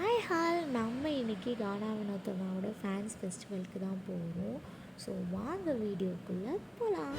Hi hall நம்ம இன்றைக்கி கானா வினோத்தனாவோட fans ஃபெஸ்டிவலுக்கு தான் போகிறோம். ஸோ வாங்க வீடியோக்குள்ளே போகலாம்.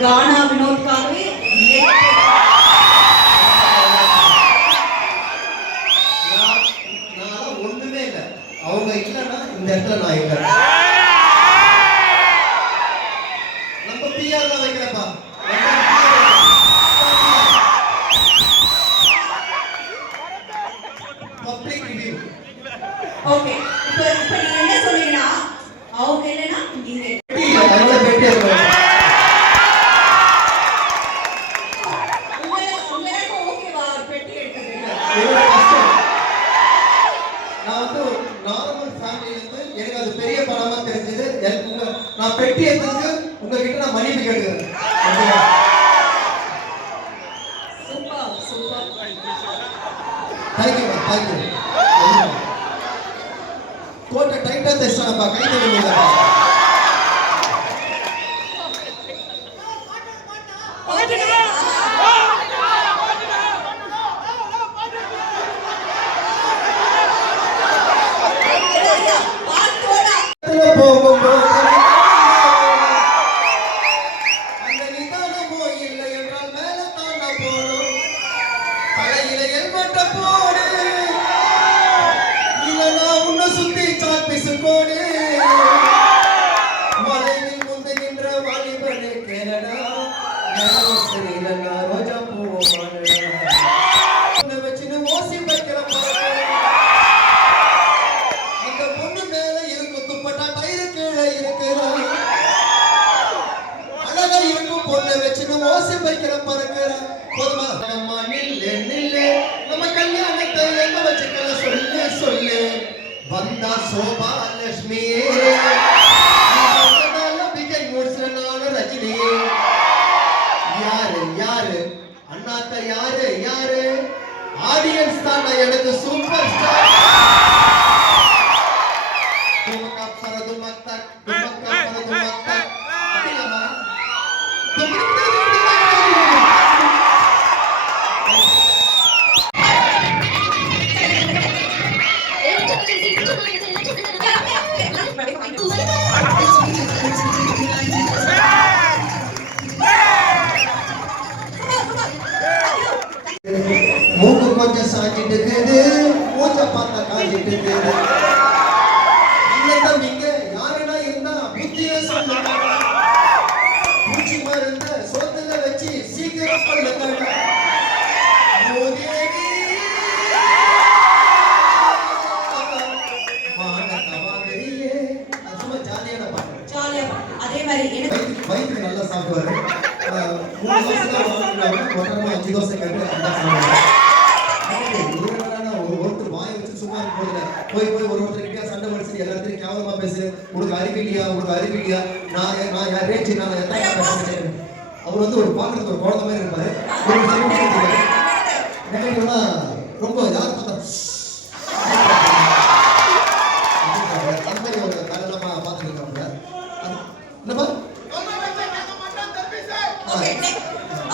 கானா வினோத்காகவே ஒண்ணுமே இல்லை. அவங்க இல்லைன்னா இந்த இடத்துல நான் இல்லை. நம்ம பிஆர் தான் வைக்கிறப்பா. Public review. ஓகே, இப்போ நீங்க என்ன சொன்னீங்கன்னா அவங்க இல்லைன்னா நீங்க அதனால பெட்டி இருக்கு. எனக்கு அது பெரிய படமா தெரிஞ்சது. நான் பெட்டி எடுத்ததுக்கு உங்ககிட்ட நான் மன்னிப்பு கேட்கிறேன். தேங்க்யூ. கோட்டை டைட்டா தைச்சானப்பா, கை தட்டுங்க. சொல்லு வந்தா சோபா லட்சுமி ரஜினி யாரு அண்ணாத்த யாரு ஆடியன்ஸ் தான் எனக்கு சூப்பர் ஸ்டார். மூக்கு கொஞ்சம் சாஞ்சிட்டு இருக்குது, மூச்ச பார்த்தா காஞ்சிட்டு இருக்குது. இல்லதான் நீங்க யாருன்னா இருந்தா புத்திய சொல்லுங்க. பூச்சி மருந்த சோத்துல வச்சு சீக்கிரம் சொல்லுங்க. வயிற்று நல்லா சாப்பிடுவாரு. 3 மாசம் 5 தோசை கேட்டு ஒருத்தர் வாயை வச்சு சும்மா போதுல போய் ஒருத்தர்கிட்ட சண்டை படிச்சு எல்லாத்தையும் கேவலமா பேசு. உனக்கு அறிவு இல்லையா? நான் ரேச்சு நான் அவர் வந்து ஒரு பாக்குறதுக்கு ஒரு குழந்தை மாதிரி இருப்பாரு. ரொம்ப யார் பார்த்தா அந்த மாதிரி ஒரு கலமா பார்த்துருக்காங்க. என்னப்பா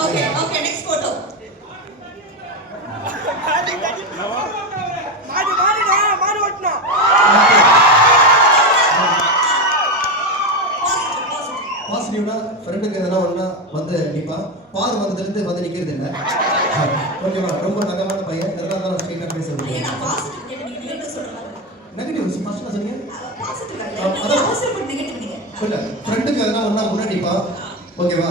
Okay, next photo. மாடு ஓட்டணும். பாசிட்டிவ்னா ஃப்ரெண்டுக்கு எதனா ஒண்ணா வந்து நிப்பான். பார் வந்ததுலேருந்து வந்து நிக்கிறது இல்லை. ஓகேவா? ரொம்ப நகமான பையன். எதனா இருந்தாலும் ஸ்ட்ரெயிட்டா பேசுறது. நெகட்டிவ் ஃபர்ஸ்ட் சொன்னீங்க. பாசிட்டிவ் இல்ல. இல்ல ஃப்ரெண்டுக்கு எதனா ஒன்றா முன்னாடிப்பான் ஓகேவா.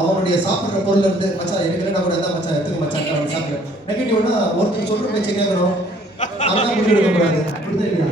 அவனுடைய சாப்பிட்ற பொருள் இருந்து மச்சான் எனக்கு என்ன கூட இருந்தால் மச்சான் எடுத்துக்க மச்சான் அவன் சாப்பிட்றேன். நெகட்டிவ்னா ஒருத்தர் சொல்கிற பேச்சு கேட்கணும், அதெல்லாம் முடிவு எடுக்கக்கூடாது. புரியுது இல்லையா?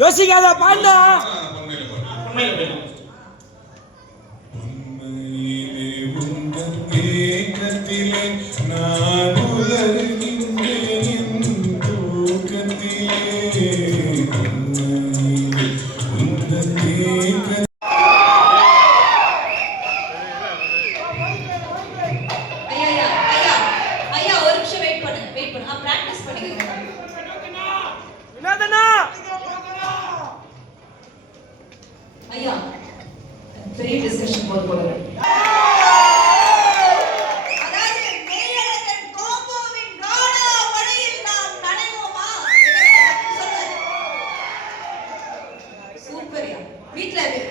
யோசிக்காத பாண்டா. ஐயா பெரிய டிஸ்கஷன் போது அதாவது மேயழகன் கோம்போவின் காடா வழியில் நாம் நடைவோமா? சூப்பர்யா. வீட்ல இரு.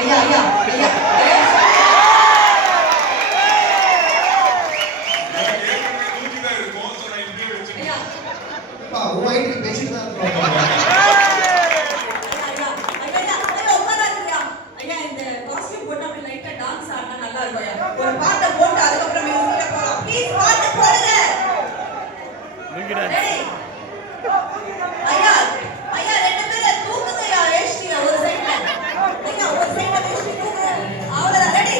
ஐயா ஐயா ஐயா பேசிட்டு தான் இருக்கோம். ஒரு பாட்டை போட்டு அதுக்கப்புறம் மியூசிக்ல போலாம். ப்ளீஸ் பாட்டு போடுங்க. ஐயா ஐயா ரெண்டு பேரும் தூக்குங்கயா. ஏஷ்டியா ஒரு சைடுல. ஐயா ஒரு சைடுல ஏஷ்டி தூக்கு. அவ்வளவுதான். ரெடி.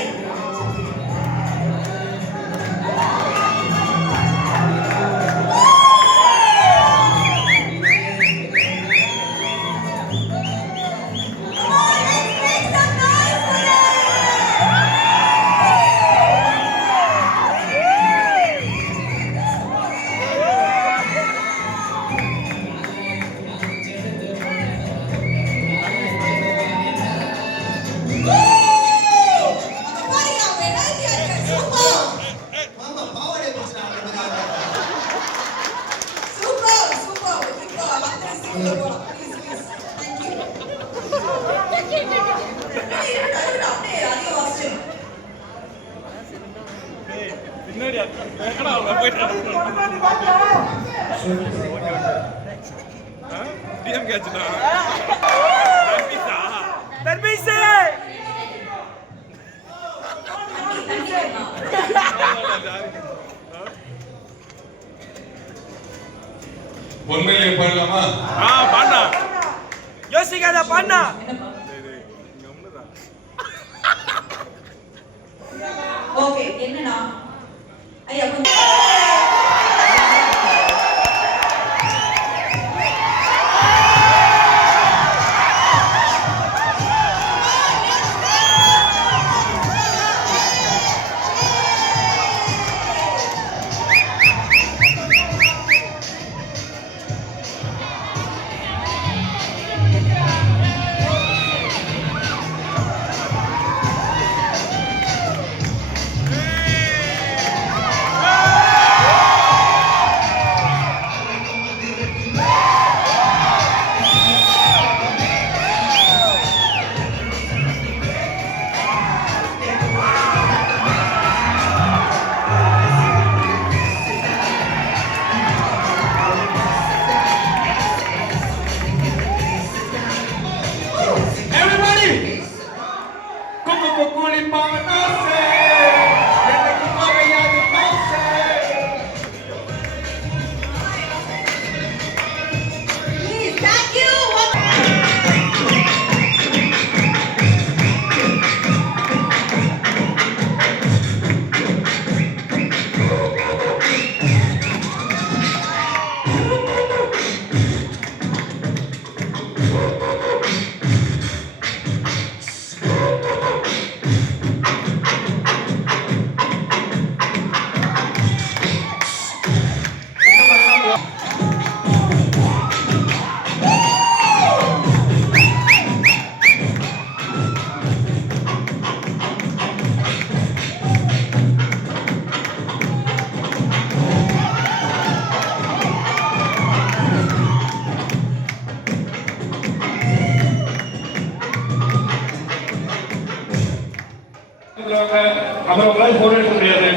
தர்பீசே போயிடலாம். பொன்மையிலே பாடலாமா? பாண்டா யோசிக்காத பாண்டா. ஓகே, என்னன்னா ஐயா கொஞ்சம் please, thank you. அப்புறம் உங்களால் போராட முடியாது.